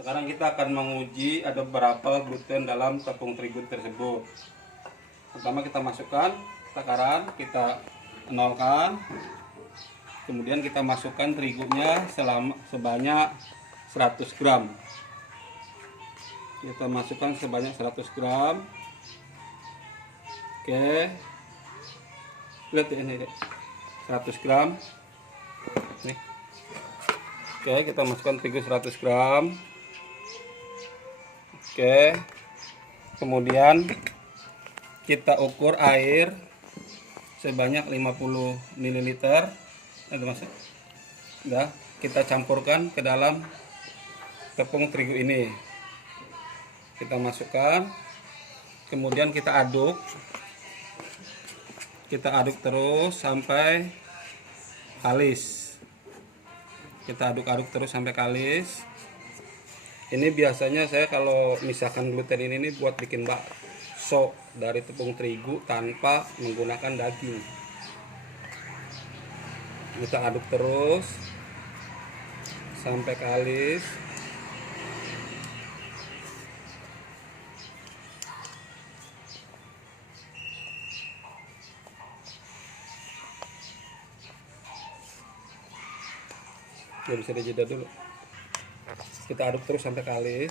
Sekarang kita akan menguji ada berapa gluten dalam tepung terigu tersebut. Pertama kita masukkan takaran, kita nolkan. Kemudian kita masukkan terigunya sebanyak 100 gram. Kita masukkan sebanyak 100 gram. Oke. Lihat ini 100 gram. Nih. Oke, kita masukkan terigu 100 gram. Oke, kemudian kita ukur air sebanyak 50 ml. Itu masuk. Udah, kita campurkan ke dalam tepung terigu ini. Kita masukkan, kemudian kita aduk. Kita aduk terus sampai kalis. Kita aduk-aduk terus sampai kalis. Ini biasanya saya kalau misalkan gluten ini buat bikin bakso dari tepung terigu tanpa menggunakan daging. Kita aduk terus sampai kalis. Ya, bisa dijeda dulu. Kita aduk terus sampai kalis.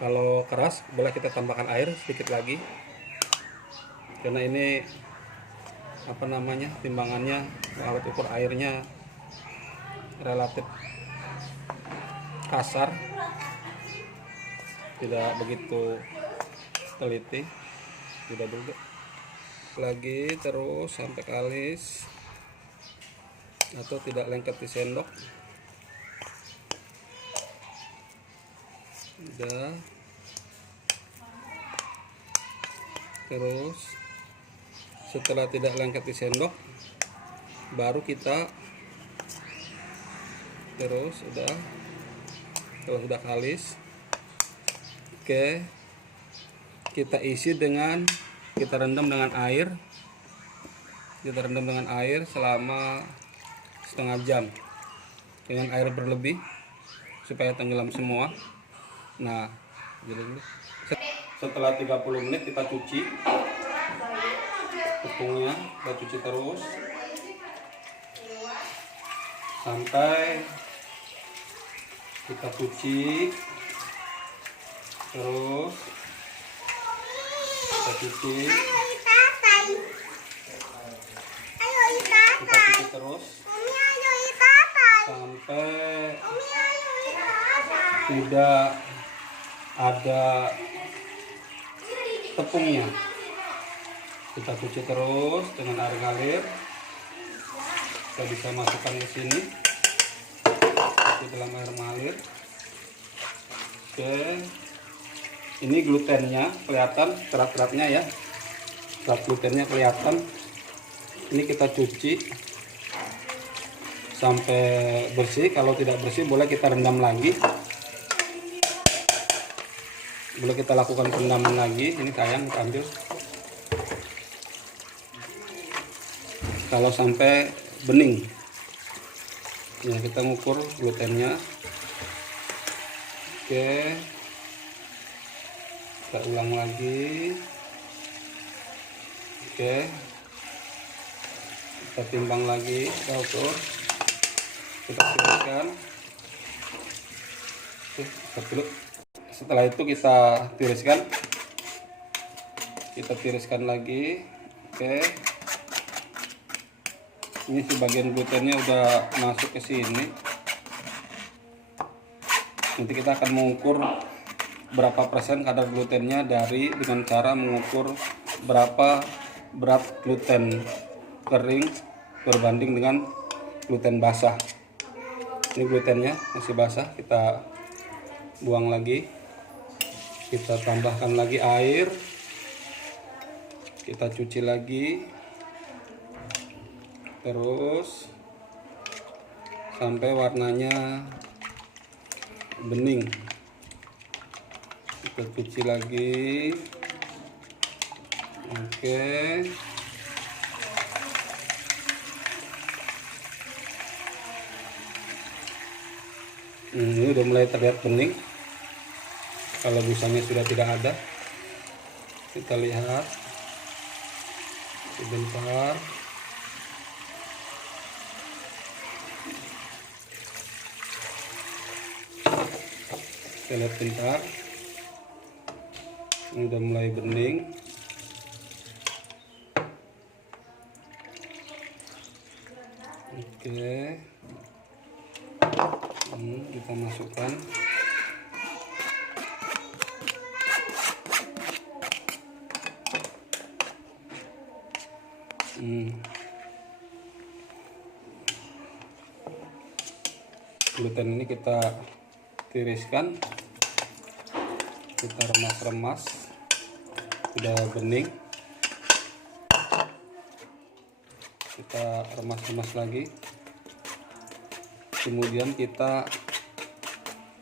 Kalau keras boleh kita tambahkan air sedikit lagi, karena ini timbangannya, alat ukur airnya relatif kasar, tidak begitu teliti. Tidak dulu lagi terus sampai kalis atau tidak lengket di sendok. Udah. Terus setelah tidak lengket di sendok, baru kita terus kalau sudah kalis. Oke, kita isi dengan, kita rendam dengan air. Kita rendam dengan air selama setengah jam dengan air berlebih supaya tenggelam semua. Nah, setelah 30 menit kita cuci tepungnya, kita cuci terus sampai kita cuci terus, kita cuci terus sampai tidak ada tepungnya. Kita cuci terus dengan air ngalir. Kita bisa masukkan ke sini di dalam air mengalir. Oke, ini glutennya kelihatan, serat-seratnya ya, serat glutennya kelihatan. Ini kita cuci sampai bersih. Kalau tidak bersih boleh kita rendam lagi, boleh kita lakukan pendaman lagi. Ini sayang, kita ambil. Kalau sampai bening ya, kita ngukur glutennya. Oke, kita ulang lagi. Oke, kita timbang lagi, kita ukur, kita tiriskan. Oke, setelah itu kita tiriskan lagi. Oke, ini sebagian glutennya udah masuk ke sini. Nanti kita akan mengukur berapa persen kadar glutennya dengan cara mengukur berapa berat gluten kering berbanding dengan gluten basah. Ini glutennya masih basah, kita buang lagi. Kita tambahkan lagi air, kita cuci lagi terus sampai warnanya bening. Kita cuci lagi. Oke, Ini udah mulai terlihat bening. Kalau busanya sudah tidak ada, kita lihat sebentar. Kita lihat bentar, ini udah mulai bening. Oke, kita masukkan. Gluten ini kita tiriskan, kita remas-remas, sudah bening, kita remas-remas lagi, kemudian kita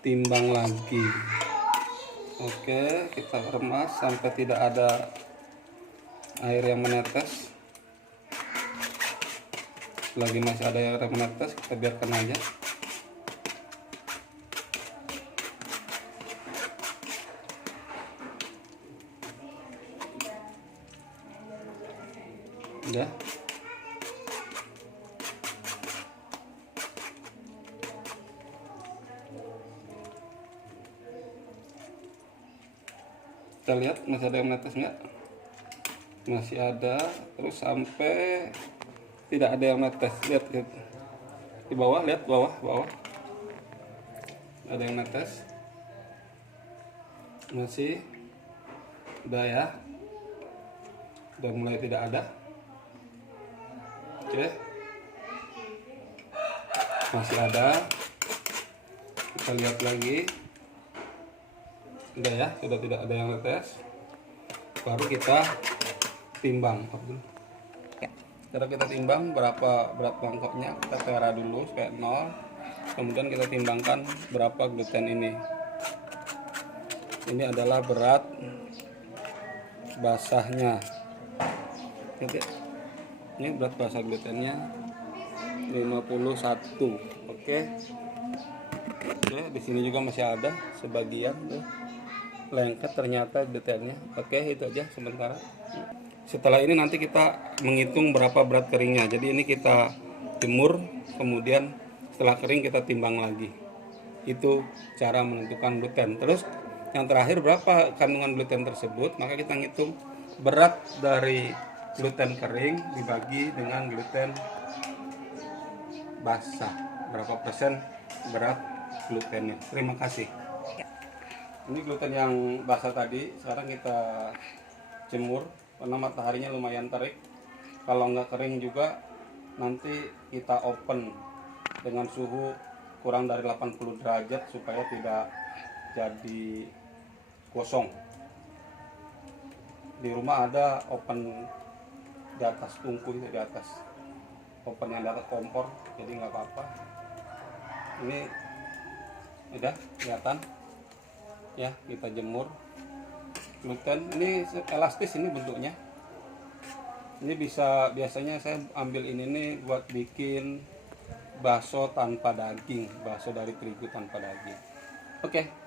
timbang lagi. Oke, kita remas sampai tidak ada air yang menetes. Selagi masih ada air yang menetes, kita biarkan aja. Udah. Kita lihat masih ada yang menetes nggak? Masih ada, terus sampai tidak ada yang menetes. Lihat, lihat di bawah, lihat bawah ada yang menetes. Masih udah ya, udah mulai tidak ada. Oke, masih ada, kita lihat lagi. Udah ya, sudah tidak ada yang netes. Baru kita timbang. Sekarang kita timbang berapa berat mangkoknya, kita tera dulu kayak 0. Kemudian kita timbangkan berapa gluten ini. Ini adalah berat basahnya. Ini berat basah glutennya 51. Oke, di sini juga masih ada sebagian tuh lengket ternyata glutennya. Oke, itu aja sementara. Setelah ini nanti kita menghitung berapa berat keringnya. Jadi ini kita jemur, kemudian setelah kering kita timbang lagi. Itu cara menentukan gluten. Terus yang terakhir berapa kandungan gluten tersebut, maka kita ngitung berat dari gluten kering dibagi dengan gluten basah, berapa persen berat glutennya. Terima kasih. Ini gluten yang basah tadi sekarang kita jemur karena mataharinya lumayan terik. Kalau nggak kering juga nanti kita open dengan suhu kurang dari 80 derajat supaya tidak jadi gosong. Di rumah ada open di atas tungku, itu di atas open yang di atas kompor, jadi nggak apa-apa. Ini udah kelihatan ya, kita jemur. Gluten ini elastis, ini bentuknya. Ini bisa, biasanya saya ambil ini nih buat bikin bakso tanpa daging, bakso dari terigu tanpa daging. Oke.